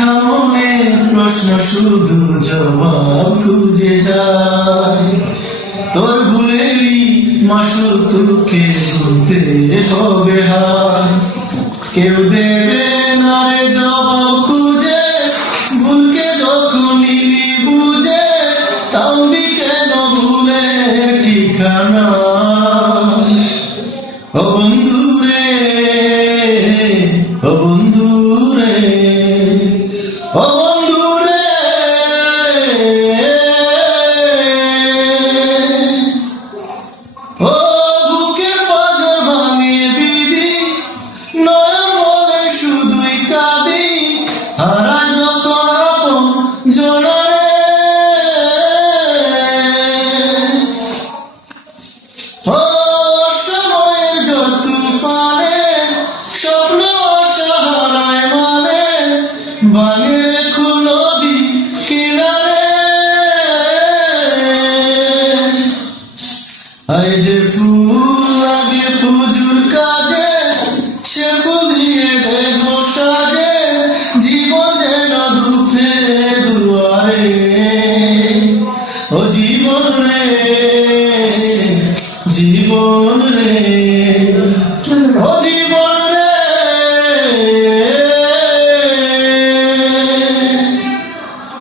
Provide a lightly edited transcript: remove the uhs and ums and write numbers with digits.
লেখা মনে প্রশ্ন শুধু জবাব খুঁজে যায়। তোর ভুলেরই মাসুল তোকে গুনতে হবে হায়। কেউ দেবে না রে জবাব খুঁজে, ভুলকে যখন নিলি বুঝে, তাম্বি কেন ভুলে ঠিকানা। ও বন্ধু রে, ও বন্ধু রে, ও বন্ধু রে, ও বুকের পাঁজর ভাঙিয়ে বিধি, নয়ন বলে শুধুই কাঁদি, হারায় যখন আপন জনারে। ও সময়ের ঝড় তুফানে স্বপ্ন অসহায় মানে, ভাঙে রেখো নদী কিনারে। আই যে ফুল লাগে পুজোর কাজে, সে ফুল দিয়ে দেহ সাজে, জীবন যেন ধুপে দুয়ারে। ও জীবন রে, জীবন রে।